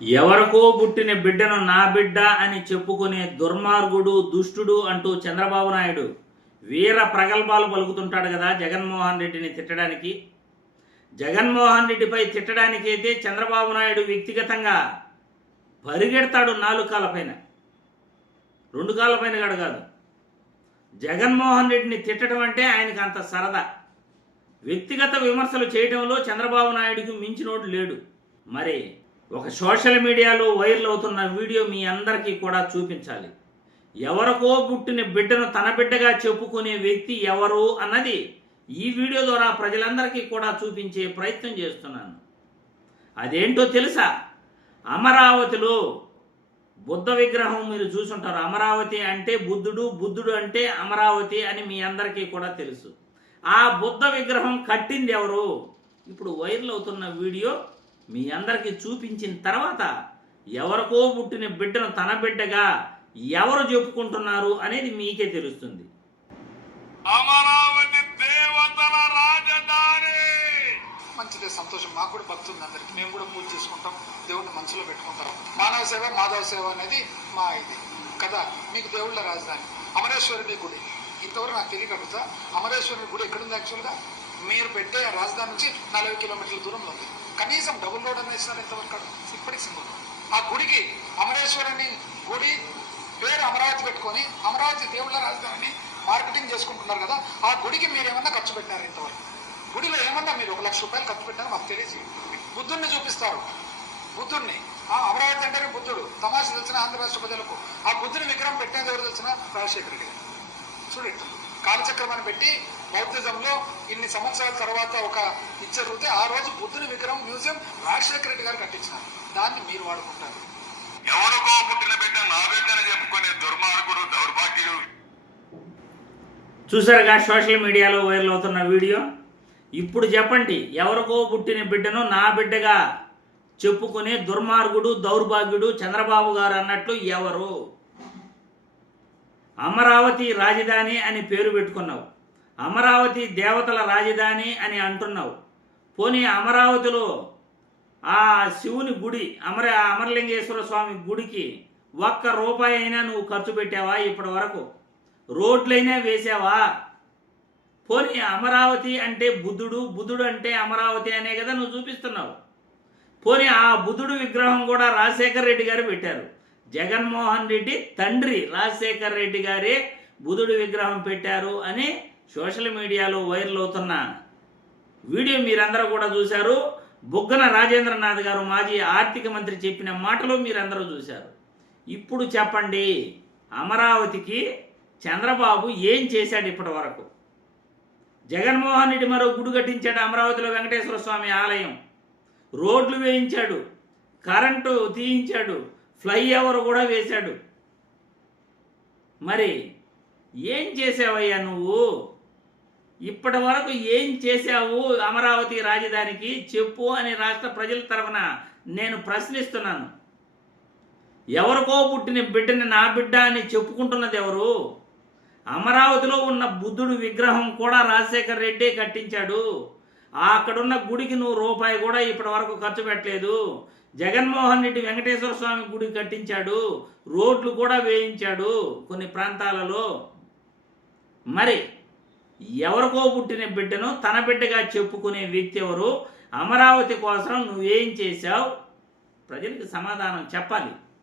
ఎవరికో పుట్టిన బిడ్డను నా బిడ్డ అని చెప్పుకునే దుర్మార్గుడు దుష్టుడు అంటూ చంద్రబాబు నాయుడు వీర ప్రగల్భాలు పలుకుతుంటాడు కదా జగన్మోహన్ రెడ్డిని తిట్టడానికి. జగన్మోహన్ రెడ్డిపై తిట్టడానికి అయితే చంద్రబాబు నాయుడు వ్యక్తిగతంగా పరిగెడతాడు 4 కాళ్ళపైన, 2 కాళ్ళపైన కాదు. జగన్మోహన్ రెడ్డిని తిట్టడం అంటే ఆయనకు అంత సరదా. వ్యక్తిగత విమర్శలు చేయడంలో చంద్రబాబు నాయుడికి మించినోడు లేడు. మరి ఒక సోషల్ మీడియాలో వైరల్ అవుతున్న వీడియో మీ అందరికీ కూడా చూపించాలి. ఎవరికో పుట్టిన బిడ్డను తన బిడ్డగా చెప్పుకునే వ్యక్తి ఎవరు అన్నది ఈ వీడియో ద్వారా ప్రజలందరికీ కూడా చూపించే ప్రయత్నం చేస్తున్నాను. అదేంటో తెలుసా? అమరావతిలో బుద్ధ విగ్రహం మీరు చూసుంటారు. అమరావతి అంటే బుద్ధుడు, బుద్ధుడు అంటే అమరావతి అని మీ అందరికీ కూడా తెలుసు. ఆ బుద్ధ విగ్రహం కట్టింది ఎవరు? ఇప్పుడు వైరల్ అవుతున్న వీడియో మీ అందరికీ చూపించిన తర్వాత ఎవరికో పుట్టిన బిడ్డను తన బిడ్డగా ఎవరు చెప్పుకుంటున్నారు అనేది మీకే తెలుస్తుంది. అమరావతి దేవతల రాజధాని. మంచిదే, సంతోషం. మాకు కూడా భక్తి ఉంది, అందరికి. మేము కూడా పూజ చేసుకుంటాం, దేవుడిని మనసులో పెట్టుకుంటాం. మానవ సేవ మాధవ సేవ అనేది మా ఇది కదా. మీకు దేవుళ్ళ రాజధాని అమరేశ్వరుడి గుడి. ఇంతవరకు నాకు తెలియకడుగుతా, అమరేశ్వరుడి గుడి ఎక్కడుంది? యాక్చువల్గా మీరు పెట్టే రాజధాని నుంచి 40 కిలోమీటర్ల దూరంలో ఉంది. కనీసం డబుల్ రోడ్ అని వేసినారు ఇంతవరకు. ఇప్పటికి సింగిల్ రోడ్. ఆ గుడికి అమరేశ్వరుని గుడి పేరు అమరావతి పెట్టుకొని అమరావతి దేవుళ్ళ రాజధానిని మార్కెటింగ్ చేసుకుంటున్నారు కదా. ఆ గుడికి మీరు ఏమన్నా ఖర్చు పెట్టినారు ఇంతవరకు? గుడిలో ఏమన్నా మీరు 1 లక్ష రూపాయలు ఖర్చు పెట్టారు? మాకు తెలియదు. బుద్ధుడిని చూపిస్తారు, బుద్ధుడిని. అమరావతి అంటేనే బుద్ధుడు. తమాష తెలిసిన ఆంధ్ర రాష్ట్ర ప్రజలకు ఆ బుద్ధుని విగ్రహం పెట్టేది ఎవరు తెలిసిన? రాజశేఖర రెడ్డి గారు. చూడండి, కాలచక్రం అని పెట్టి బౌద్ధిజంలో ఇన్ని సంవత్సరాల తర్వాత ఒక ఇచ్చరుగుతే ఆ రోజు బుద్ధుని విగ్రహం మ్యూజియం రాజశేఖర రెడ్డి గారు కట్టించినారు. దాన్ని మీరు వాడుకుంటారు. ఎవరికో పుట్టిన బిడ్డ నా బిడ్డని చెప్పుకునే దుర్మార్గుడు, దౌర్భాగ్యుడు. చూసారుగా సోషల్ మీడియాలో వైరల్ అవుతున్న వీడియో. ఇప్పుడు చెప్పండి, ఎవరికో పుట్టిన బిడ్డను నా బిడ్డగా చెప్పుకునే దుర్మార్గుడు, దౌర్భాగ్యుడు చంద్రబాబు గారు అన్నట్లు ఎవరు? అమరావతి రాజధాని అని పేరు పెట్టుకున్నావు, అమరావతి దేవతల రాజధాని అని అంటున్నావు. పోనీ అమరావతిలో ఆ శివుని గుడి అమరలింగేశ్వర స్వామి గుడికి 1 రూపాయి అయినా నువ్వు ఖర్చు పెట్టావా? ఇప్పటి వరకు రోడ్లైనా వేసావా? పోనీ అమరావతి అంటే బుద్ధుడు, బుద్ధుడు అంటే అమరావతి అనే కదా నువ్వు చూపిస్తున్నావు. పోనీ ఆ బుద్ధుడు విగ్రహం కూడా రాజశేఖర రెడ్డి గారు పెట్టారు. జగన్మోహన్ రెడ్డి తండ్రి రాజశేఖర రెడ్డి గారే బుద్ధుడి విగ్రహం పెట్టారు అని సోషల్ మీడియాలో వైరల్ అవుతున్న వీడియో మీరందరూ కూడా చూశారు. బుగ్గన రాజేంద్రనాథ్ గారు మాజీ ఆర్థిక మంత్రి చెప్పిన మాటలు మీరందరూ చూశారు. ఇప్పుడు చెప్పండి, అమరావతికి చంద్రబాబు ఏం చేశాడు ఇప్పటి వరకు? జగన్మోహన్ రెడ్డి మరో గుడి కట్టించాడు, అమరావతిలో వెంకటేశ్వర స్వామి ఆలయం. రోడ్లు వేయించాడు, కరెంటు తీయించాడు, ఫ్లైఓవర్ కూడా వేశాడు. మరి ఏం చేసావయ్యా నువ్వు? ఇప్పటి వరకు ఏం చేశావు అమరావతి రాజధానికి చెప్పు అని రాష్ట్ర ప్రజల తరఫున నేను ప్రశ్నిస్తున్నాను. ఎవరికో పుట్టిన బిడ్డని నా బిడ్డ అని చెప్పుకుంటున్నది ఎవరు? అమరావతిలో ఉన్న బుద్ధుడు విగ్రహం కూడా రాజశేఖర రెడ్డి కట్టించాడు. అక్కడున్న గుడికి నువ్వు రూపాయి కూడా ఇప్పటి వరకు ఖర్చు పెట్టలేదు. జగన్మోహన్ రెడ్డి వెంకటేశ్వర స్వామి గుడి కట్టించాడు, రోడ్లు కూడా వేయించాడు కొన్ని ప్రాంతాలలో. మరి ఎవరికో పుట్టిన బిడ్డను తన బిడ్డగా చెప్పుకునే వ్యక్తి ఎవరు? అమరావతి కోసం నువ్వేం చేశావు? ప్రజలకు సమాధానం చెప్పాలి.